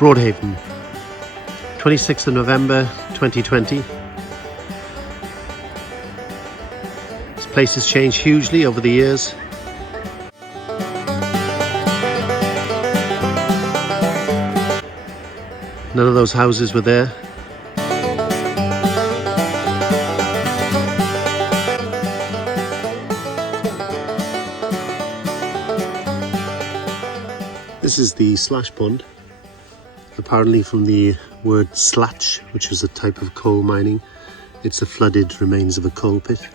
Broadhaven, 26th of November 2020. This place has changed hugely over the years. None of those houses were there. This is the slash pond, apparently from the word slatch, which was a type of coal mining. It's the flooded remains of a coal pit.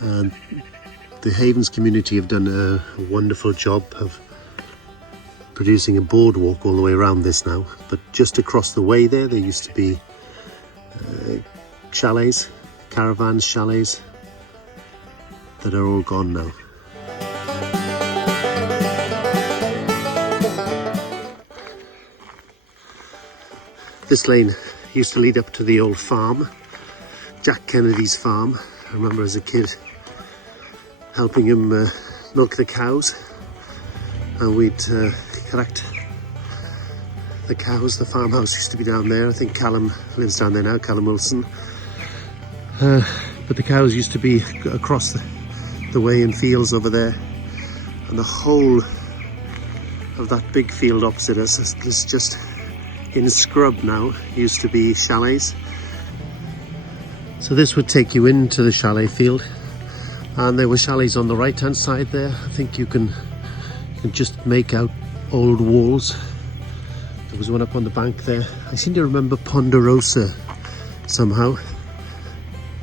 And the Havens community have done a wonderful job of producing a boardwalk all the way around this now. But just across the way there used to be chalets, caravans, chalets, that are all gone now. This lane used to lead up to the old farm, Jack Kennedy's farm. I remember as a kid helping him milk the cows, and we'd collect the cows. The farmhouse used to be down there. I think Callum lives down there now, Callum Wilson. But the cows used to be across the way in fields over there, and the whole of that big field opposite us is just in scrub now. Used to be chalets. So this would take you into the chalet field, and there were chalets on the right hand side there. I think you can just make out old walls. There was one up on the bank there. I seem to remember Ponderosa somehow.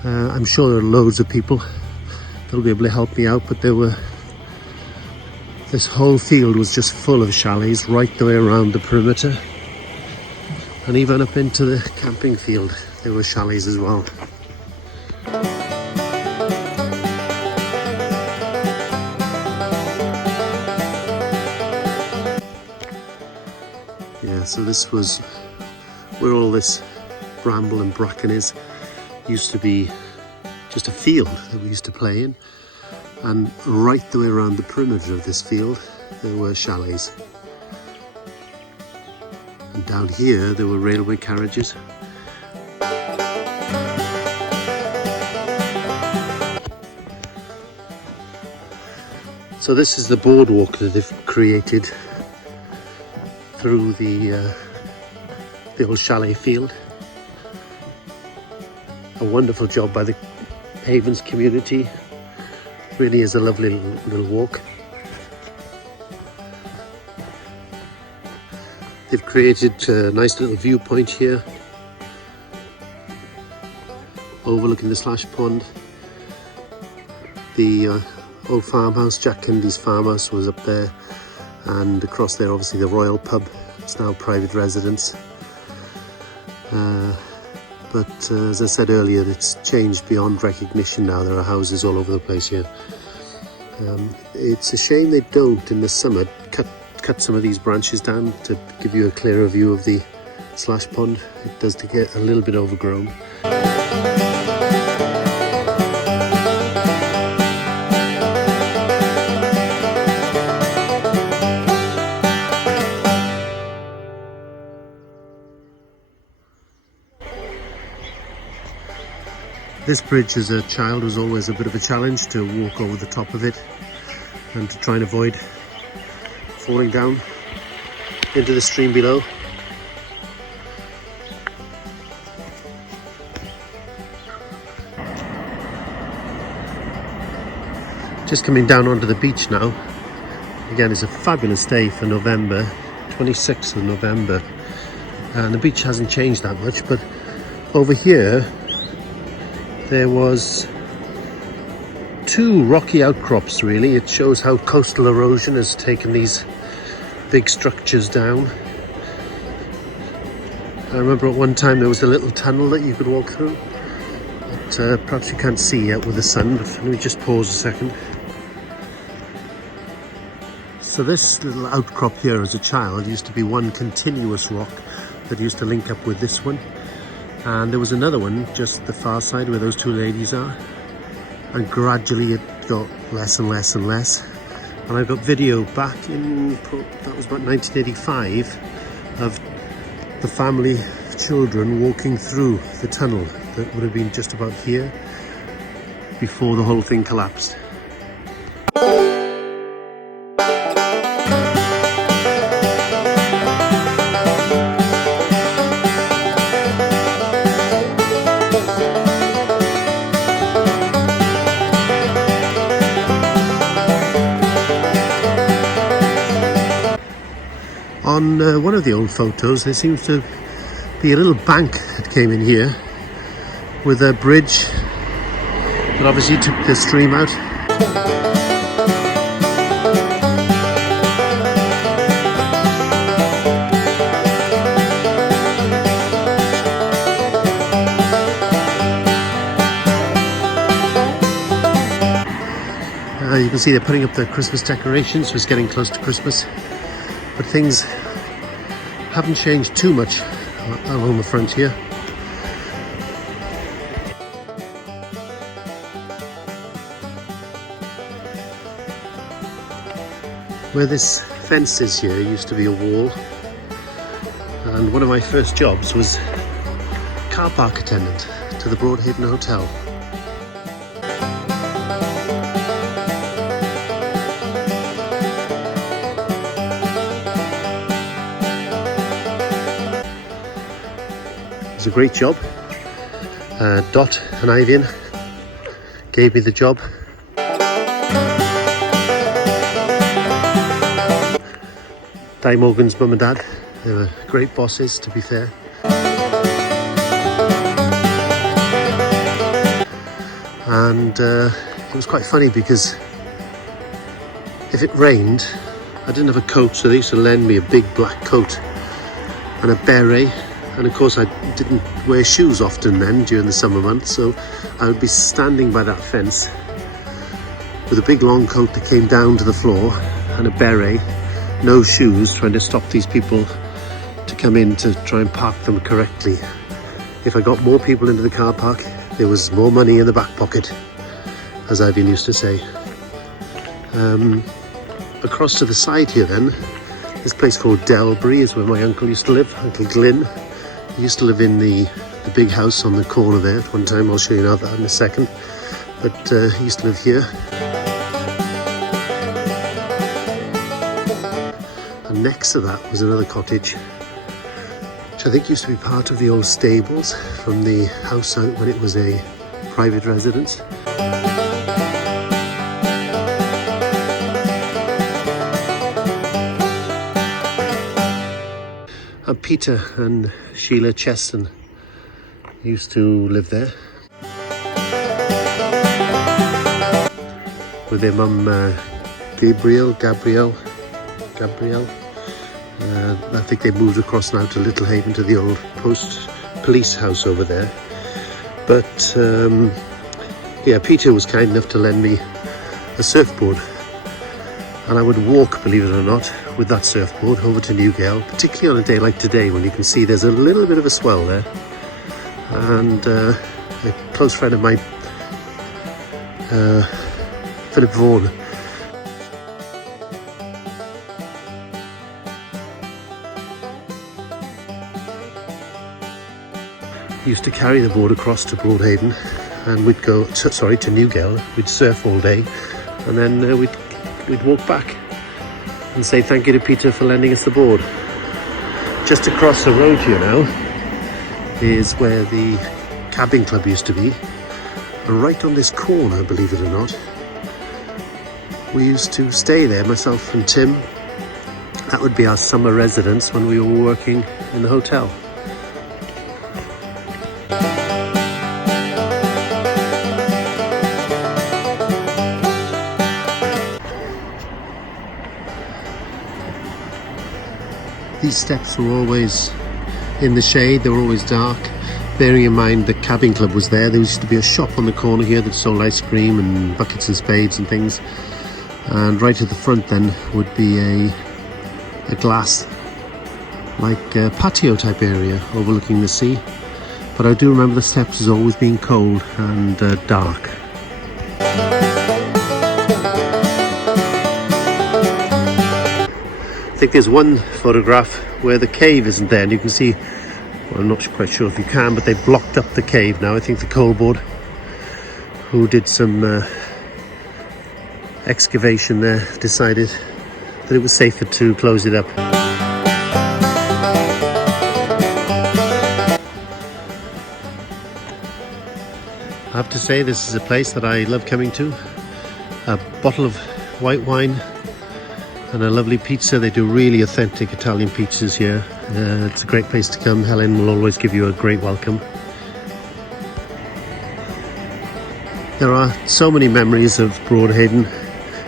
I'm sure there are loads of people that'll be able to help me out, but this whole field was just full of chalets right the way around the perimeter. And even up into the camping field, there were chalets as well. Yeah, so this was where all this bramble and bracken is. Used to be just a field that we used to play in. And right the way around the perimeter of this field, there were chalets. And down here there were railway carriages. So this is the boardwalk that they've created through the old chalet field. A wonderful job by the Havens community. Really is a lovely little walk. They've created a nice little viewpoint here, overlooking the slash pond. The old farmhouse, Jack Kennedy's farmhouse, was up there, and across there obviously the Royal Pub. It's now private residence. But as I said earlier, it's changed beyond recognition now. There are houses all over the place here. It's a shame they don't in the summer cut some of these branches down to give you a clearer view of the slash pond. It does to get a little bit overgrown. This bridge as a child was always a bit of a challenge, to walk over the top of it and to try and avoid falling down into the stream below. Just coming down onto the beach now. Again, it's a fabulous day for November, 26th of November. And the beach hasn't changed that much, but over here there was two rocky outcrops really. It shows how coastal erosion has taken these big structures down. I remember at one time there was a little tunnel that you could walk through, but perhaps you can't see yet with the sun, but let me just pause a second. So this little outcrop here as a child used to be one continuous rock that used to link up with this one. And there was another one just the far side where those two ladies are, and gradually it got less and less and less. And I've got video back in, that was about 1985, of the family of children walking through the tunnel that would have been just about here before the whole thing collapsed. On one of the old photos there seems to be a little bank that came in here with a bridge that obviously took the stream out. You can see they're putting up their Christmas decorations, so it's getting close to Christmas. But things haven't changed too much along the front here. Where this fence is here used to be a wall, and one of my first jobs was car park attendant to the Broadhaven Hotel. It was a great job. Dot and Ivian gave me the job. Di Morgan's mum and dad, they were great bosses, to be fair. And it was quite funny because if it rained, I didn't have a coat, so they used to lend me a big black coat and a beret. And of course I didn't wear shoes often then during the summer months, so I would be standing by that fence with a big long coat that came down to the floor and a beret, no shoes, trying to stop these people to come in to try and park them correctly. If I got more people into the car park, there was more money in the back pocket, as I've been used to say. Across to the side here then, this place called Delbury is where my uncle used to live, Uncle Glyn. He used to live in the big house on the corner there at one time. I'll show you that in a second. But he used to live here. And next to that was another cottage, which I think used to be part of the old stables from the house when it was a private residence. And Peter and Sheila Cheston used to live there with their mum Gabrielle. I think they moved across now to Littlehaven, to the old post police house over there. But yeah, Peter was kind enough to lend me a surfboard, and I would walk, believe it or not, with that surfboard over to Newgale, particularly on a day like today when you can see there's a little bit of a swell there. And a close friend of mine, Philip Vaughan, used to carry the board across to Broadhaven, and we'd go, to Newgale. We'd surf all day, and then we'd walk back and say thank you to Peter for lending us the board. Just across the road here now is where the cabin club used to be, and right on this corner, believe it or not, we used to stay there, myself and Tim. That would be our summer residence when we were working in the hotel. These steps were always in the shade, they were always dark. Bearing in mind the cabin club was there used to be a shop on the corner here that sold ice cream and buckets and spades and things. And right at the front then would be a glass, like a patio type area overlooking the sea. But I do remember the steps as always being cold and dark. I think there's one photograph where the cave isn't there, and you can see, well, I'm not quite sure if you can, but they blocked up the cave now. I think the coal board, who did some excavation there, decided that it was safer to close it up. I have to say, this is a place that I love coming to. A bottle of white wine and a lovely pizza. They do really authentic Italian pizzas here. It's a great place to come. Helen will always give you a great welcome. There are so many memories of Broadhaven.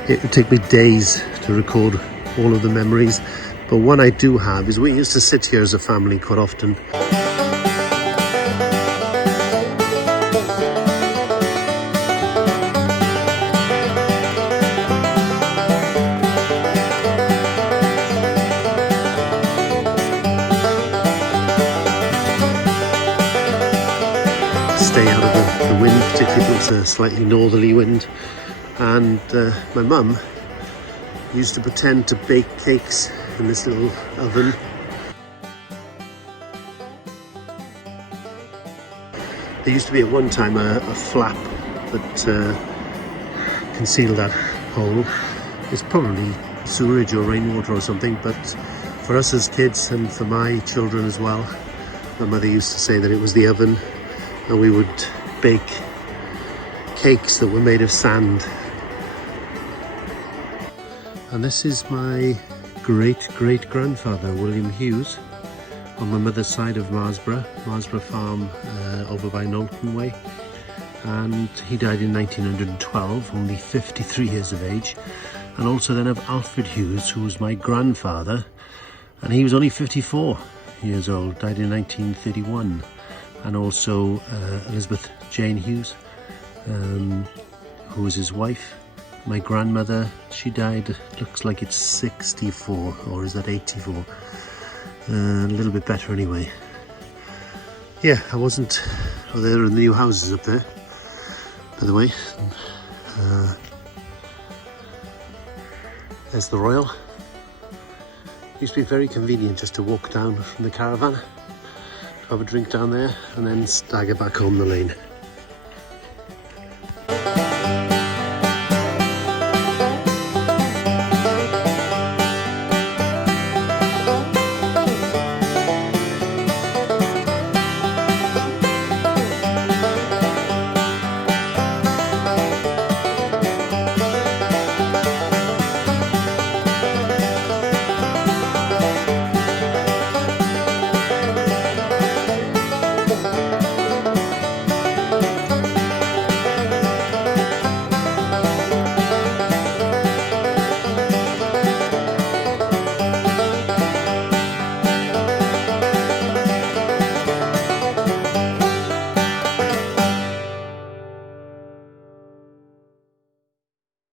It would take me days to record all of the memories, but one I do have is we used to sit here as a family quite often. Stay out of the wind, particularly if it's a slightly northerly wind. And my mum used to pretend to bake cakes in this little oven. There used to be at one time a flap that concealed that hole. It's probably sewerage or rainwater or something, but for us as kids and for my children as well, my mother used to say that it was the oven, and we would bake cakes that were made of sand. And this is my great-great-grandfather, William Hughes, on my mother's side of Marsborough Farm, over by Knowlton Way. And he died in 1912, only 53 years of age. And also then of Alfred Hughes, who was my grandfather, and he was only 54 years old, died in 1931. And also Elizabeth Jane Hughes, who was his wife. My grandmother, she died, looks like it's 64, or is that 84? A little bit better anyway. Yeah, I wasn't, oh, there are the new houses up there, by the way. There's the Royal. It used to be very convenient just to walk down from the caravan, have a drink down there, and then stagger back home the lane.